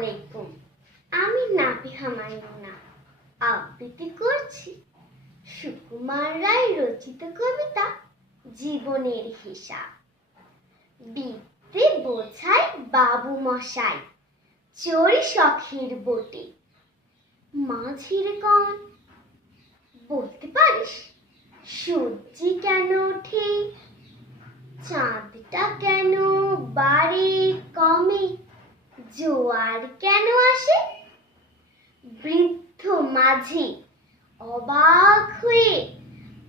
আলাইকুম। আমি নাবিহা মাইমুনা আবৃত্তি করছি সুকুমার রায় রচিত কবিতা জীবনের হিসাব। বিদ্যে বোঝায় বাবু মশাই চড়ি শখের বটে। মাঝির কন বলতে পারিস সূর্যি কেন ওঠে, চাঁদটা কেন বাড়ে কমে, জোয়ার কেন আসে? বৃদ্ধ মাঝি অবাক হয়ে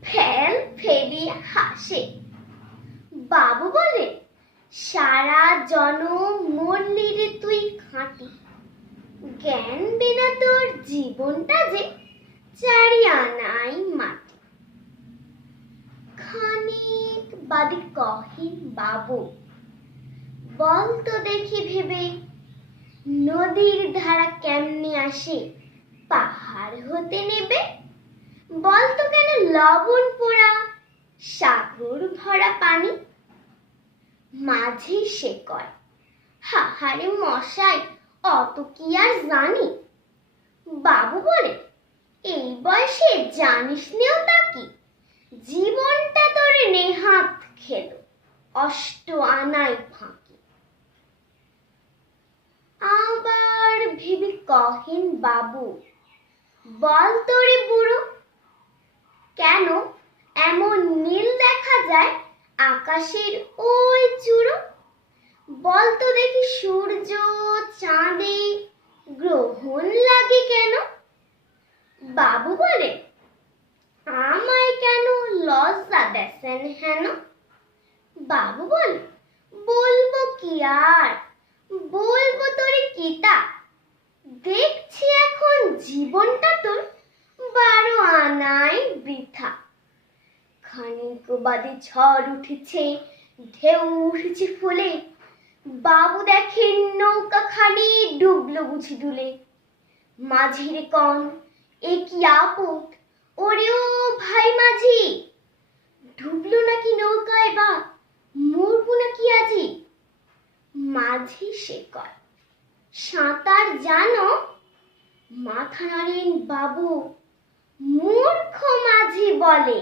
ফেল ফেলিয়ে হাসে। বাবু বলে, সারা জনম মরলি রে তুই খাঁটি, জ্ঞান বিনা তোর জীবনটা যে চারি আনাই মাটি। খানিক বাদে কহে বাবু, বল তো দেখি ভেবে, নদীর ধারা কেমনে আসে পাহাড় হতে নেবে? বল তো কেন লবণ পোড়া সাগর ভরা পানি? মাঝি সে কয়, হাহারে মশাই অত কি আর জানি। বাবু বলে, এই বয়সে জানিস নেও তা কি, জীবনটা তোরে নেহাত খেলো অষ্ট আনাই ফাঁকি। আবার ভেবে কহেন বাবু, বল তোরে বুড়ো, কেন এমন নীল দেখা যায় আকাশের ওই চূড়ো? বল তো দেখি সূর্য চাঁদে গ্রহণ লাগে কেন? বাবু বলে, আমায় কেন লজ্জা দেন হেন? বাবু বলে, বলবো কি আর, বলবো তোরে কিতা, দেখছি এখন জীবনটা তোর 12 আনাই বৃথা। খানিক বাদে ঝড় উঠেছে, ঢেউ উঠেছে ফুলে, বাবু দেখেন নৌকা খানি ডুবলো বুঝি দুলে। মাঝির কন, এ কি আপদ, ওরে ও ভাই মাঝি, ডুবলো নাকি নৌকায় বা মরবো নাকি আজি? মাঝি সে কয়, সাঁতার জানো? মাথা নাড়েন বাবু, মূর্খ মাঝি বলে,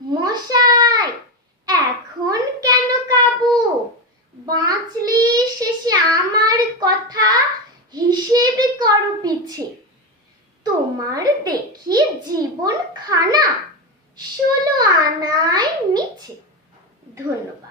মশাই এখন কেন কাবু, বাঁচলে শেষে আমার কথা হিসেব করো পিছে। তোমার দেখি জীবন খানা 16 আনায় মিছে। ধন্যবাদ।